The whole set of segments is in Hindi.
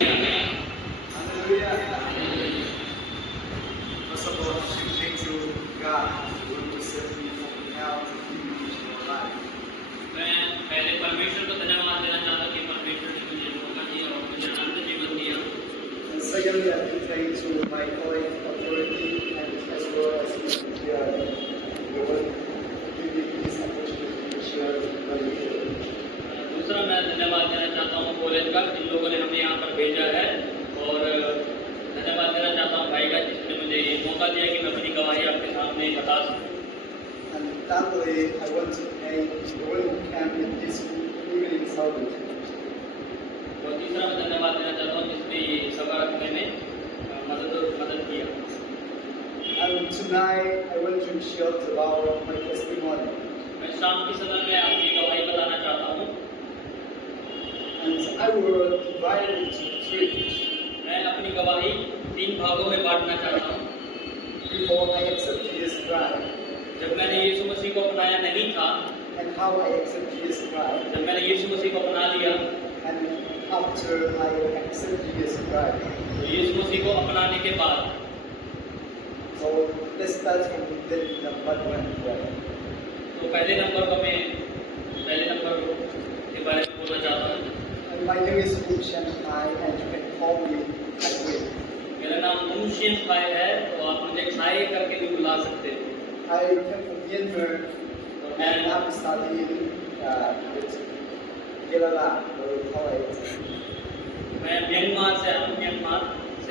Hallelujah. First of all, thank you, God, who want to save me from hell to give me eternal life. मैं पहले परमेश्वर को धन्यवाद देना चाहता हूँ कि परमेश्वर ने मुझे मौका दिया और मुझे अनंत जीवन दिया। And secondly, I give thanks to my colleague authority and as well as the Lord give me this opportunity to share my faith. दूसरा मैं धन्यवाद देना चाहता हूँ कॉलेज का, जिन लोगों ने हमें यहाँ पर भेजा है, और धन्यवाद देना चाहता हूँ भाई का, जिसने मुझे ये मौका दिया कि मैं अपनी गवाही आपके सामने बता सकूँ। And thirdly, I want to thank the one who came in this evening service. और तीसरा मैं धन्यवाद देना चाहता हूँ जिसने ये सभा रखने में मदद किया। And tonight, I want to share about my testimony. मैं शाम की समय में अपनी गवाही बताना चाहता हूँ। And I will divide it into three. मैं अपनी गवाही 3 भागों में बांटना चाहता हूँ। Before I accept Jesus Christ, जब मैंने यीशु मसीह को अपनाया नहीं था, and how I accept Jesus Christ, जब मैंने यीशु मसीह को अपना लिया, and after I accept Jesus Christ. तो यीशु मसीह को अपनाने के बाद, So let's start from the number one. तो पहले नंबर के बारे में बोलना चाहता हूँ। And my name is Ushan Pai, and you can call me Edwin. मेरा नाम मुंशियन खाई है, तो आप मुझे खाई करके भी बुला सकते हो। I came from Myanmar, and I'm studying with Kerala, or we call it. मैं म्यांमार से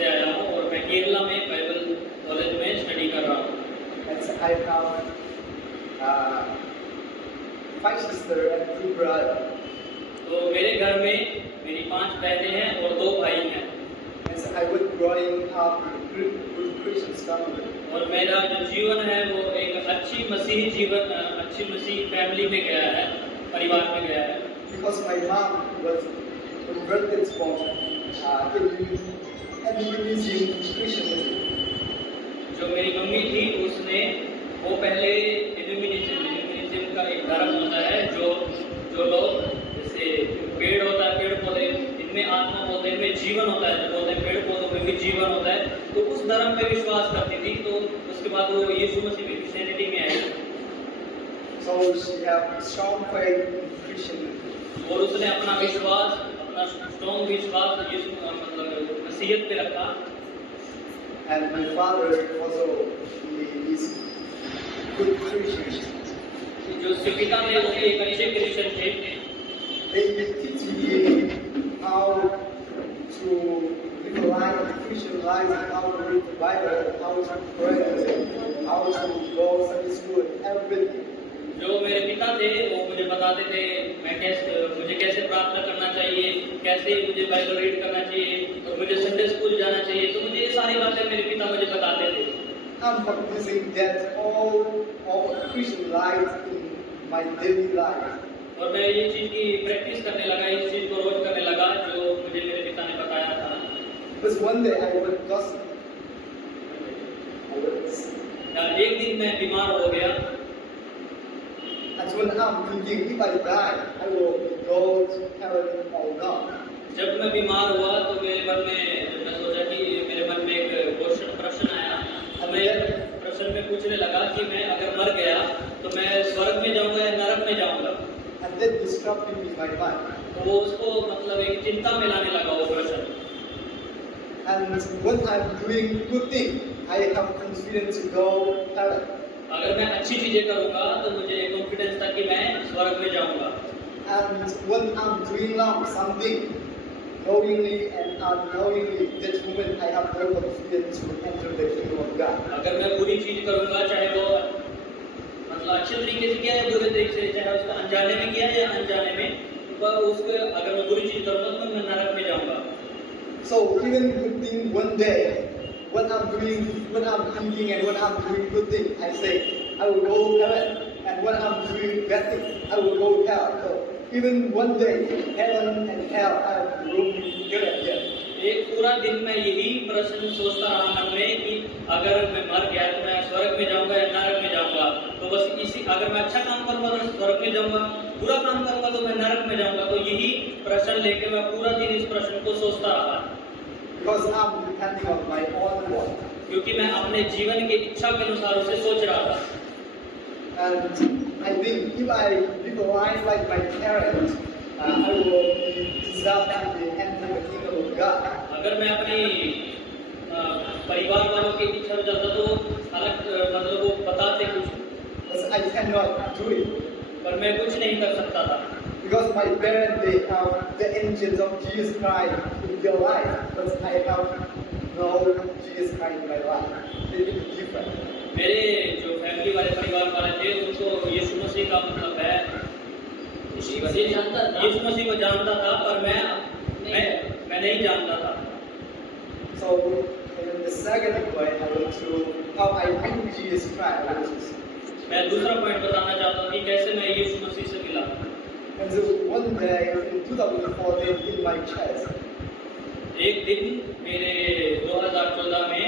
आया हूँ और मैं केरला में बाइबल कॉलेज में स्टडी कर रहा हूँ। And so I have 5 sisters and 2 brothers. तो मेरे घर में मेरी 5 बहनें हैं और 2 भाई हैं। And so I was growing up in Christian family. और मेरा जो जीवन है वो एक अच्छी मसीह फैमिली में गया है, परिवार में गया है। Because my mom was converted from Indonesian Christianism. जो मेरी मम्मी थी वो पहले इल्यूमिनिज्म का एक धर्म होता है, जो लोग जैसे पेड़ होता है, पेड़ पौधे इनमें आत्मा होते हैं, इनमें जीवन होता है, जो बोलते हैं पेड़ पौधों में भी जीवन होता है, तो उस धर्म में विश्वास करती थी। तो उसके बाद वो यीशु मसीह की क्रिश्चियनिटी में आई। So she had strong faith in Christianism. और उसने अपना स्ट्रॉन्ग विश्वास यीशु मतलब मसीहत पे रखा। And my father also is good Christian. जो उसके पिता थे वो भी एक अच्छे क्रिश्चियन थे। They teach me how to live a life, a Christian life, how to read the Bible, how to pray, how to go Sunday school, everything. जो मेरे पिता थे वो मुझे बताते थे मुझे कैसे प्रार्थना करना चाहिए, कैसे मुझे बाइबल रीड करना चाहिए, और मुझे संडे स्कूल जाना चाहिए। तो मुझे ये सारी बातें मेरे पिता मुझे बताते थे। I'm practicing that all Christian life in my daily life. और मैं ये चीज की प्रैक्टिस करने लगा, इस चीज को रोज करने लगा जो मुझे मेरे पिता ने बताया था। But one day I was gossip. एक दिन मैं बीमार हो गया। And when I'm thinking, if I die, I will go to heaven or not. जब मैं बीमार हुआ तो मेरे मन में मैं सोचा कि मेरे मन में एक प्रश्न आया। मैं प्रश्न में पूछने लगा कि मैं अगर मर गया तो मैं स्वर्ग में जाऊंगा या नरक में जाऊंगा। And that disturbed me in my mind. तो वो उसको मतलब एक चिंता में लाने लगा वो प्रश्न। And when I'm doing good thing, I have confidence to go heaven. अगर मैं अच्छी चीजें करूंगा तो मुझे कॉन्फिडेंस था कि मैं स्वर्ग में जाऊंगा। And when I'm doing wrong something, knowingly and unknowingly, that moment I have no confidence to enter the kingdom of God. अगर मैं बुरी चीज करूंगा, चाहे वो मतलब अच्छे तरीके से किया या बुरे तरीके से, चाहे उसको अनजाने में किया या अनजाने में, पर उसको अगर मैं बुरी चीज करूंगा तो मैं नरक में जाऊंगा। So even good thing one day, when I'm thinking and when I'm doing good thing, I say I will go heaven, and when I'm doing bad thing, I will go hell. So even one day, heaven and hell are roaming here and there. एक पूरा दिन मैं यही प्रश्न सोचता रहा मन में कि अगर मैं मर गया तो मैं स्वर्ग में जाऊंगा या नरक में जाऊंगा। तो बस अगर मैं अच्छा काम करूंगा तो स्वर्ग में जाऊंगा, बुरा काम करूंगा तो मैं नरक में जाऊंगा। तो यही प्रश्न लेके मैं पूरा दिन इस प्रश्न को सोचता रहा। because I'm depending on my own will. क्योंकि मैं अपने जीवन की इच्छा के अनुसार उसे सोच रहा था। And I think if I live a life like my parents, I will deserve to enter the kingdom of God. अगर मैं अपनी परिवार वालों की इच्छा में चलता तो अलग मतलब वो बताते कुछ, But I cannot do it. पर मैं कुछ नहीं कर सकता था। Because my parents, they have the engines of Jesus Christ in their life, but I have no Jesus Christ in my life. It's different. मेरे जो फैमिली वाले परिवार वाले थे उनको यीशु मसीह का मतलब है, यीशु मसीह को जानता था पर मैं नहीं जानता था। So in the second point, I want to how I knew Jesus Christ. मैं दूसरा पॉइंट बताना चाहता हूँ कि कैसे मैं यीशु मसीह से मिला। And so one day in 2014 in my church, एक दिन मेरे 2014 में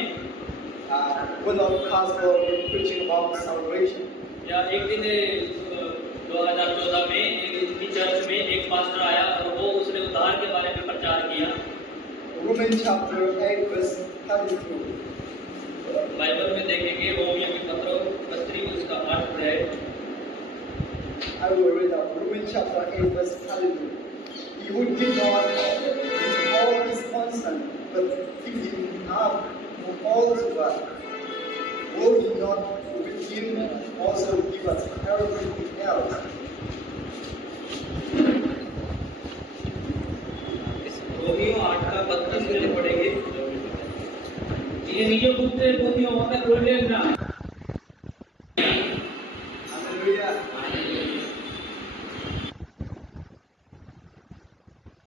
one of the pastors was preaching about salvation. या एक दिन 2014 में एक चर्च में एक पास्टर आया और वो उसने उद्धार के बारे में प्रचार किया। Romans chapter 8 verse 32. बाइबल में देखेंगे रोमियो की पत्र पत्री उसका 8 है। I will read out Romans chapter 8 verse 32. He who did not with all his consent, but giving up for all to us, will he not with him also give us everything else? Romeo 8 का 32 में पढ़ेंगे। ये निजो पुत्र रोमियो वहाँ पे बोले ना